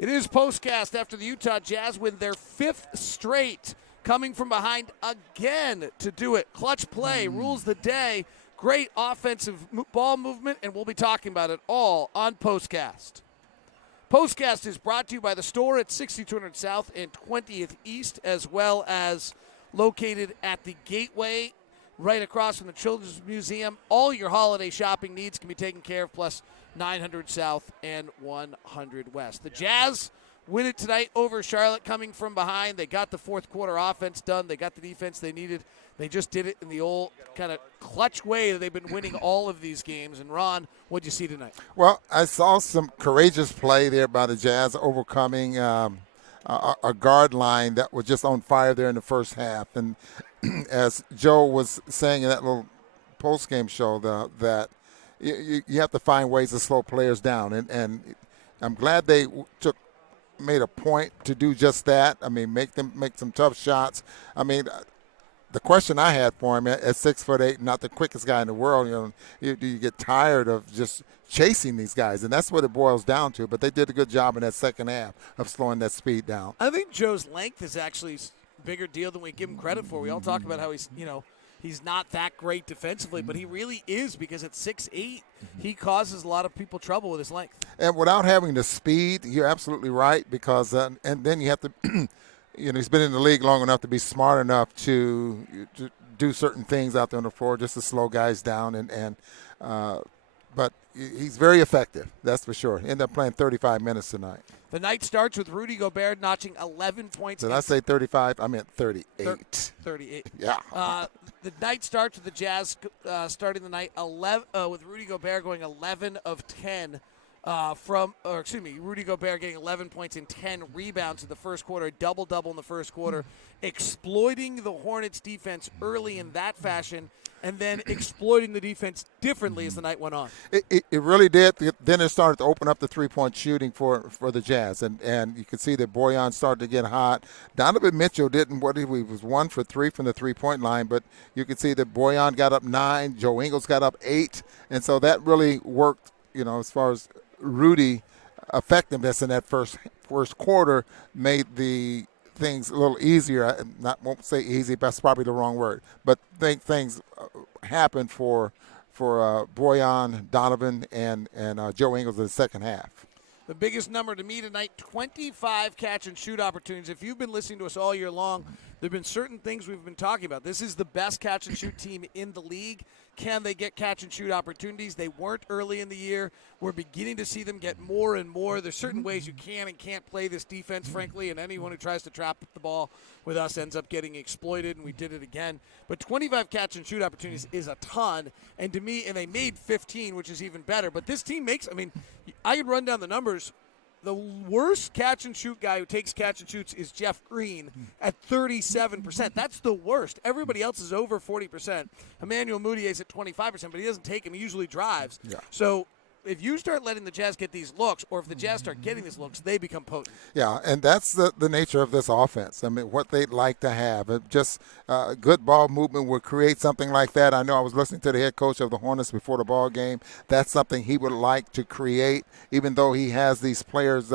It is postcast after the Utah Jazz win their 5th straight, coming from behind again to do it. Clutch play rules the day. Great offensive ball movement, and we'll be talking about it all on postcast. Postcast is brought to you by the store at 6200 South and 20th East, as well as located at the Gateway right across from the Children's Museum. All your holiday shopping needs can be taken care of, plus 900 South and 100 West. The Jazz win it tonight over Charlotte, coming from behind. They got the fourth quarter offense done. They got the defense they needed. They just did it in the old kind of clutch way that they've been winning all of these games. And, Ron, what'd you see tonight? Well, I saw some courageous play there by the Jazz, overcoming a guard line that was just on fire there in the first half. And as Joe was saying in that little post-game show, that you have to find ways to slow players down. And I'm glad they made a point to do just that. I mean, make some tough shots. I mean, the question I had for him at 6'8", not the quickest guy in the world, do you get tired of just chasing these guys? And that's what it boils down to. But they did a good job in that second half of slowing that speed down. I think Joe's length is actually a bigger deal than we give him credit for. We all talk about how he's not that great defensively, but he really is, because at 6'8", he causes a lot of people trouble with his length. And without having the speed, you're absolutely right, because and then you have to he's been in the league long enough to be smart enough to do certain things out there on the floor just to slow guys down. But he's very effective, that's for sure. Ended up playing 35 minutes tonight. The night starts with Rudy Gobert notching 11 points. Did I say 35? I meant 38. 38. Yeah. The night starts with the Jazz starting the night with Rudy Gobert going 11 of 10 Rudy Gobert getting 11 points and 10 rebounds in the first quarter, a double-double in the first quarter, exploiting the Hornets' defense early in that fashion, and then exploiting the defense differently as the night went on. It really did. Then it started to open up the three-point shooting for the Jazz, and you could see that Bojan started to get hot. Donovan Mitchell didn't. He was 1 for 3 from the three-point line, but you could see that Bojan got up 9, Joe Ingles got up 8, and so that really worked. As far as Rudy effectiveness in that first quarter made the things a little easier. Won't say easy, that's probably the wrong word, but things happened for Bojan, Donovan, and Joe Ingles in the second half. The biggest number to me tonight, 25 catch-and-shoot opportunities. If you've been listening to us all year long, there have been certain things we've been talking about. This is the best catch-and-shoot team in the league. Can they get catch-and-shoot opportunities? They weren't early in the year. We're beginning to see them get more and more. There's certain ways you can and can't play this defense, frankly, and anyone who tries to trap the ball with us ends up getting exploited, and we did it again. But 25 catch-and-shoot opportunities is a ton, and to me, and they made 15, which is even better. But this team I could run down the numbers. The worst catch-and-shoot guy who takes catch-and-shoots is Jeff Green at 37%. That's the worst. Everybody else is over 40%. Emmanuel Moutier's at 25%, but he doesn't take them. He usually drives. Yeah. So if you start letting the Jazz get these looks, or if the Jazz start getting these looks, they become potent. Yeah, and that's the nature of this offense. I mean, what they'd like to have. Just good ball movement would create something like that. I know I was listening to the head coach of the Hornets before the ball game. That's something he would like to create, even though he has these players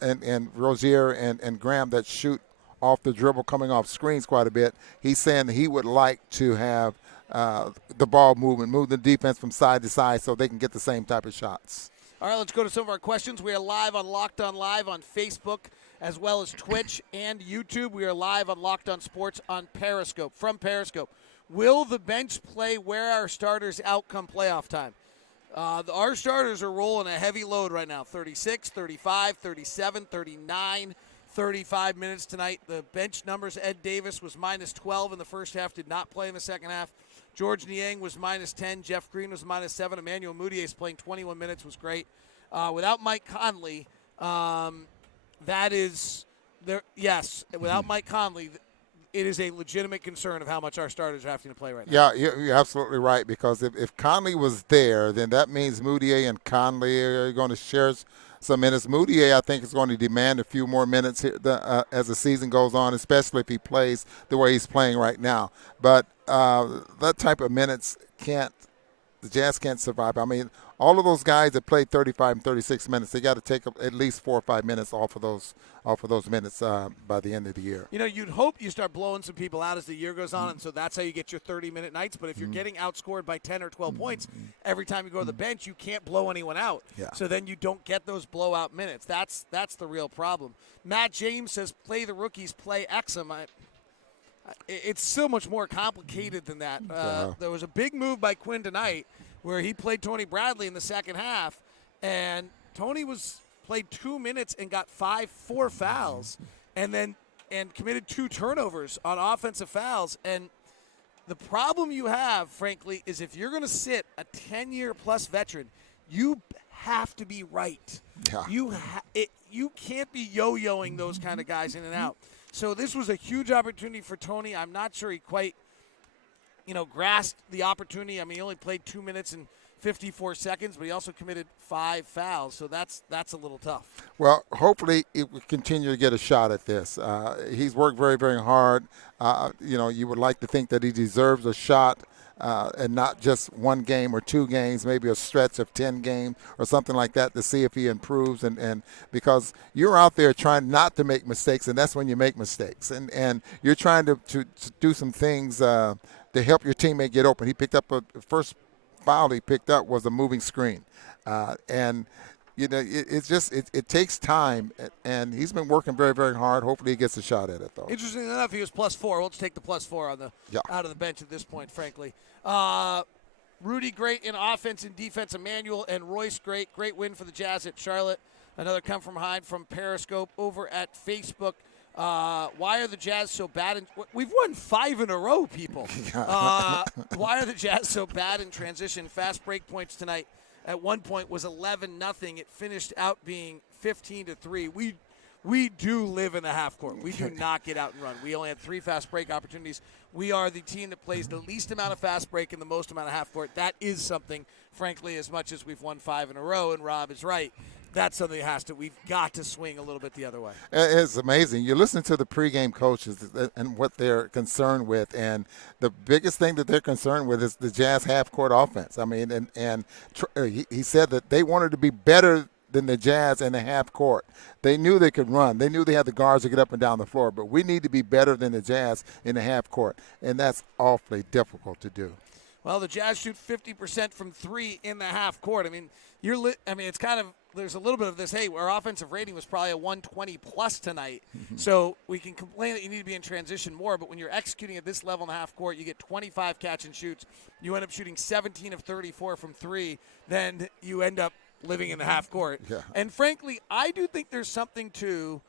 and Rozier and Graham that shoot off the dribble coming off screens quite a bit. He's saying that he would like to have the ball movement, move the defense from side to side so they can get the same type of shots. All right, let's go to some of our questions. We are live on Locked On Live on Facebook, as well as Twitch and YouTube. We are live on Locked On Sports on Periscope. From Periscope, will the bench play where our starters out come playoff time? Our starters are rolling a heavy load right now, 36, 35, 37, 39, 35 minutes tonight. The bench numbers, Ed Davis was minus 12 in the first half, did not play in the second half. George Niang was minus 10. Jeff Green was minus 7. Emmanuel Mudiay is playing 21 minutes, was great. Without Mike Conley, without Mike Conley, it is a legitimate concern of how much our starters are having to play right now. Yeah, you're absolutely right, because if Conley was there, then that means Mudiay and Conley are going to share some minutes. Mudiay, I think, is going to demand a few more minutes here, as the season goes on, especially if he plays the way he's playing right now. But that type of minutes the Jazz can't survive. I mean, all of those guys that played 35 and 36 minutes, they got to take at least 4 or 5 minutes off of those minutes by the end of the year. You know, you'd hope you start blowing some people out as the year goes on, and so that's how you get your 30-minute nights. But if you're getting outscored by 10 or 12 points every time you go to the bench, you can't blow anyone out. Yeah. So then you don't get those blowout minutes. That's the real problem. Matt James says, play the rookies, play Exum. It's so much more complicated than that. There was a big move by Quinn tonight where he played Tony Bradley in the second half, and Tony played 2 minutes and got 4 fouls, and committed 2 turnovers on offensive fouls. And the problem you have, frankly, is if you're going to sit a 10-year-plus veteran, you have to be right. Yeah. You can't be yo-yoing those kind of guys in and out. So this was a huge opportunity for Tony. I'm not sure he quite, grasped the opportunity. I mean, he only played 2 minutes and 54 seconds, but he also committed 5 fouls. So that's a little tough. Well, hopefully it will continue to get a shot at this. He's worked very, very hard. You would like to think that he deserves a shot. And not just 1 game or 2 games, maybe a stretch of 10 games or something like that to see if he improves. And because you're out there trying not to make mistakes, and that's when you make mistakes. And you're trying to do some things to help your teammate get open. He picked up the first foul he picked up was a moving screen. It takes time, and he's been working very, very hard. Hopefully he gets a shot at it, though. Interesting enough, he was +4. We'll just take the +4 on out of the bench at this point, frankly. Rudy great in offense and defense. Emmanuel and Royce great win for the Jazz at Charlotte. Another come from behind from Periscope over at Facebook. Why are the Jazz so bad? We've won 5 in a row, people. Why are the Jazz so bad in transition? Fast break points tonight at one point was 11-0. It finished out being 15-3. We do live in the half court. We do not get out and run. We only had 3 fast break opportunities. We are the team that plays the least amount of fast break and the most amount of half court. That is something, frankly, as much as we've won 5 in a row, and Rob is right. That's something we've got to swing a little bit the other way. It's amazing. You listen to the pregame coaches and what they're concerned with, and the biggest thing that they're concerned with is the Jazz half-court offense. I mean, and he said that they wanted to be better than the Jazz in the half court. They knew they could run. They knew they had the guards to get up and down the floor, but we need to be better than the Jazz in the half court, and that's awfully difficult to do. Well, the Jazz shoot 50% from 3 in the half court. I mean, it's kind of, there's a little bit of this, hey, our offensive rating was probably a 120 plus tonight. So we can complain that you need to be in transition more, but when you're executing at this level in the half court, you get 25 catch and shoots. You end up shooting 17 of 34 from 3. Then you end up living in the half court. Yeah. And frankly, I do think there's something to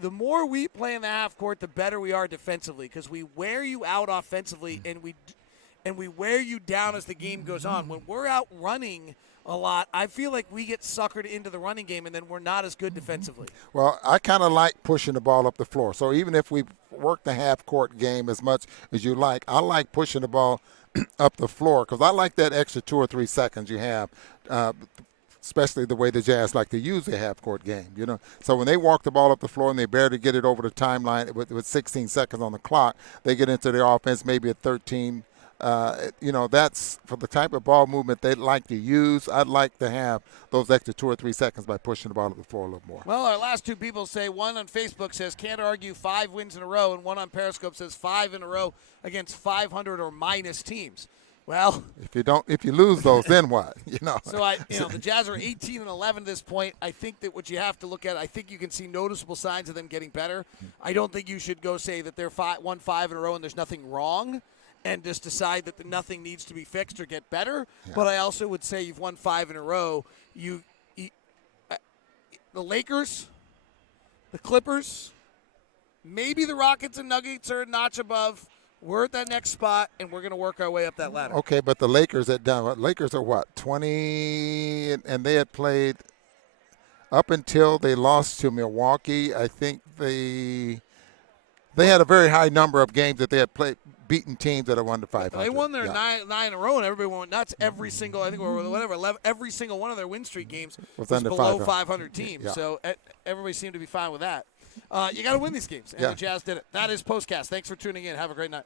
the more we play in the half court, the better we are defensively, because we wear you out offensively and we wear you down as the game goes on. When we're out running a lot, I feel like we get suckered into the running game and then we're not as good defensively. Well, I kind of like pushing the ball up the floor. So even if we work the half court game as much as you like, I like pushing the ball up the floor because I like that extra 2 or 3 seconds you have. Especially the way the Jazz like to use the half-court game, So when they walk the ball up the floor and they barely get it over the timeline with 16 seconds on the clock, they get into their offense maybe at 13. That's for the type of ball movement they like to use. I'd like to have those extra 2 or 3 seconds by pushing the ball up the floor a little more. Well, our last 2 people say, one on Facebook says, can't argue 5 wins in a row, and one on Periscope says 5 in a row against 500 or minus teams. Well, if you lose those, then what? So the Jazz are 18-11 at this point. I think that what you have to look at, I think you can see noticeable signs of them getting better. I don't think you should go say that they're 1 5 in a row and there's nothing wrong, and just decide that nothing needs to be fixed or get better. Yeah. But I also would say you've won 5 in a row. The Lakers, the Clippers, maybe the Rockets and Nuggets are a notch above. We're at that next spot, and we're going to work our way up that ladder. Okay, but the Lakers are what, 20, and they had played up until they lost to Milwaukee. I think they had a very high number of games that they had beaten teams that are 1 to 500. They won their 9 in a row, and everybody went nuts. Every single, every single one of their win streak games was below 500 teams. Yeah. So everybody seemed to be fine with that. You got to win these games, and the Jazz did it. That is POSTCAST. Thanks for tuning in. Have a great night.